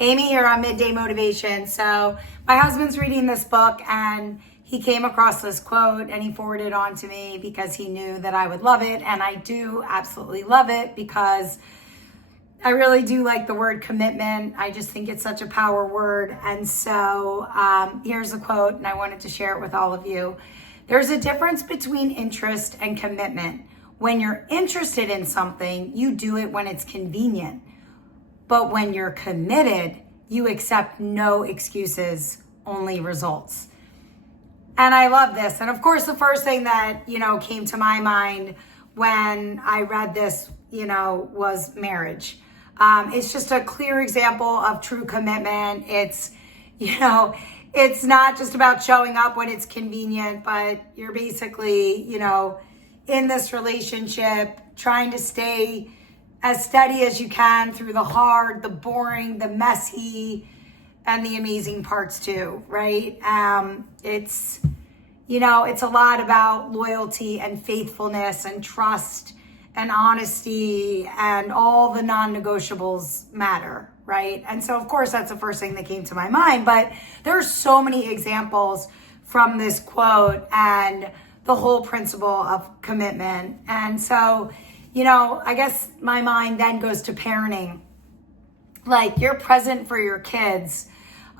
Amy here on Midday Motivation. So my husband's reading this book and he came across this quote and he forwarded it on to me because he knew that I would love it. And I do absolutely love it because I really do like the word commitment. I just think it's such a power word. And so here's the quote, and I wanted to share it with all of you. There's a difference between interest and commitment. When you're interested in something, you do it when it's convenient. But when you're committed, you accept no excuses, only results. And I love this. And of course, the first thing that, came to my mind when I read this, was marriage. It's just a clear example of true commitment. It's not just about showing up when it's convenient, but you're basically, in this relationship, trying to stay as steady as you can through the hard, the boring, the messy, and the amazing parts too, right? It's a lot about loyalty and faithfulness and trust and honesty, and all the non-negotiables matter, right? And so of course that's the first thing that came to my mind, but there's so many examples from this quote and the whole principle of commitment. And so, I guess my mind then goes to parenting. Like, you're present for your kids,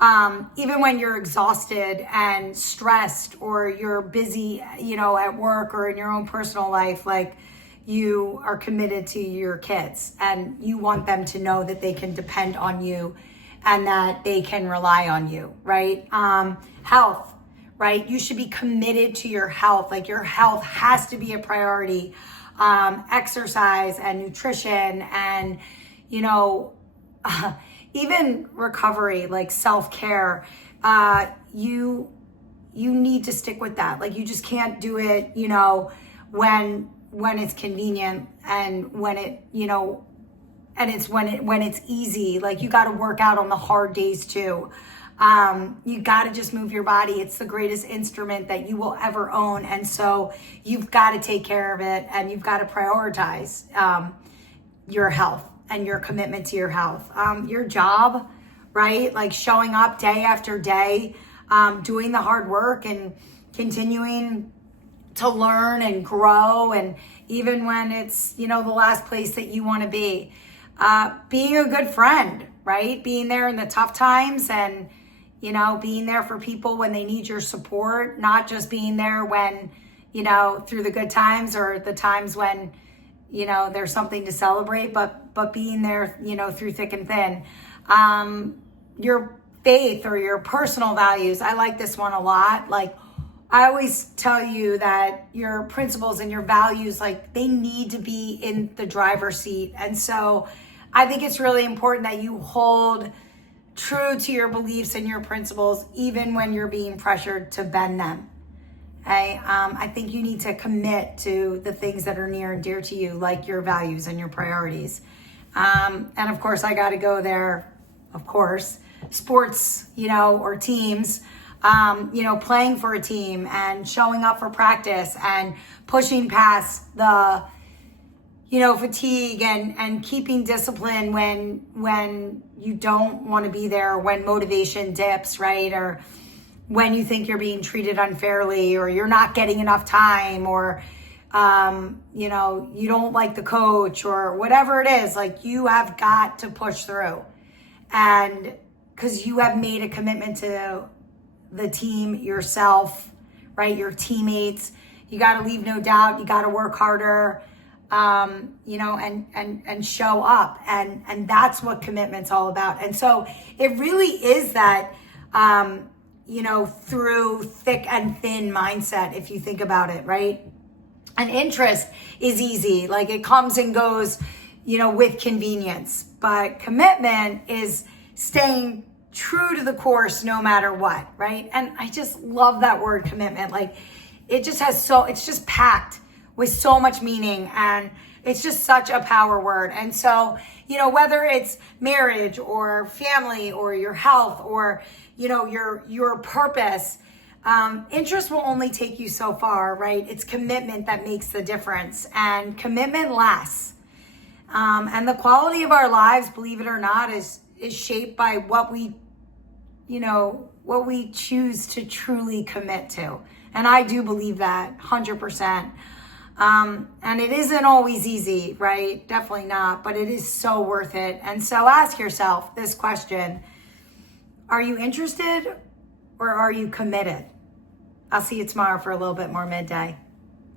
even when you're exhausted and stressed, or you're busy, at work or in your own personal life. Like, you are committed to your kids and you want them to know that they can depend on you and that they can rely on you, right? Health, right? You should be committed to your health. Like, your health has to be a priority. Exercise and nutrition and, even recovery, like self-care, you need to stick with that. Like, you just can't do it, when it's convenient and when it, and it's when it's easy. Like, you got to work out on the hard days too. You got to just move your body. It's the greatest instrument that you will ever own. And so you've got to take care of it, and you've got to prioritize your health and your commitment to your health. Your job, right? Like, showing up day after day, doing the hard work and continuing to learn and grow. And even when it's, the last place that you want to be, being a good friend, right? Being there in the tough times and, being there for people when they need your support, not just being there when, through the good times or the times when, there's something to celebrate, but being there, through thick and thin. Your faith or your personal values. I like this one a lot. Like, I always tell you that your principles and your values, like, they need to be in the driver's seat. And so I think it's really important that you hold true to your beliefs and your principles, even when you're being pressured to bend them. Okay? I think you need to commit to the things that are near and dear to you, like your values and your priorities. And of course, I got to go there, of course, sports, or teams, playing for a team and showing up for practice and pushing past the, fatigue and keeping discipline when you don't want to be there, when motivation dips, right? Or when you think you're being treated unfairly, or you're not getting enough time, or, you don't like the coach, or whatever it is. Like, you have got to push through, and because you have made a commitment to the team, yourself, right? Your teammates. You got to leave no doubt. You got to work harder, and show up. And that's what commitment's all about. And so it really is that, through thick and thin mindset, if you think about it, right? An interest is easy. Like, it comes and goes, with convenience. But commitment is staying true to the course no matter what, right? And I just love that word commitment. Like, it just it's just packed with so much meaning, and it's just such a power word. And so, whether it's marriage or family or your health or, your purpose, interest will only take you so far, right? It's commitment that makes the difference, and commitment lasts. And the quality of our lives, believe it or not, is is shaped by what we, what we choose to truly commit to. And I do believe that 100%. And it isn't always easy, right? Definitely not, but it is so worth it. And so ask yourself this question: are you interested or are you committed? I'll see you tomorrow for a little bit more Midday.